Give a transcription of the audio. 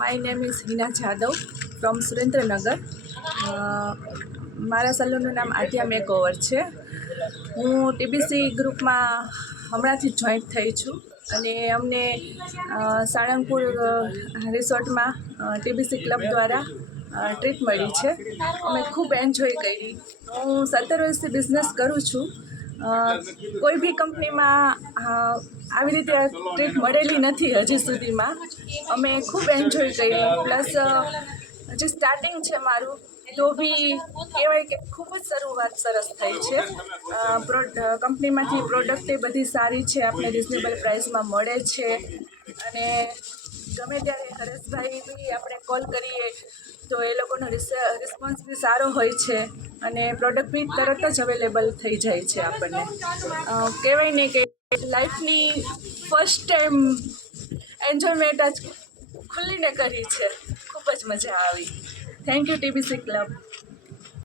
My name is Hina Jadav from Surendranagar. મારા સલૂનનું નામ આધ્યા મેકઓવર છે. હું ટીબીસી ગ્રુપમાં હમણાંથી જોઈન્ટ થઈ છું અને અમને સાળંગપુર રિસોર્ટમાં ટીબીસી ક્લબ દ્વારા ટ્રીપ મળી છે. અમે ખૂબ એન્જોય કરી. હું 17 વર્ષથી બિઝનેસ કરું છું. કોઈ બી કંપનીમાં આવી રીતે ટ્રીપ મળેલી નથી હજી સુધીમાં. અમે ખૂબ એન્જોય કરી. પ્લસ હજી સ્ટાર્ટિંગ છે મારું, તો બી કહેવાય કે ખૂબ જ શરૂઆત સરસ થઈ છે. કંપનીમાંથી પ્રોડક્ટ એ બધી સારી છે, આપણે રિઝનેબલ પ્રાઇસમાં મળે છે અને ગમે ત્યારે હરેશભાઈ બી આપણે કોલ કરીએ તો એ લોકોનો રિસ્પોન્સ બી સારો હોય છે અને પ્રોડક્ટ બી તરત જ અવેલેબલ થઈ જાય છે આપણને. કહેવાય ને કે લાઈફની ફર્સ્ટ ટાઈમ એન્જોયમેન્ટ જ ખુલ્લીને કરી છે. ખૂબ જ મજા આવી. Thank you TBC club.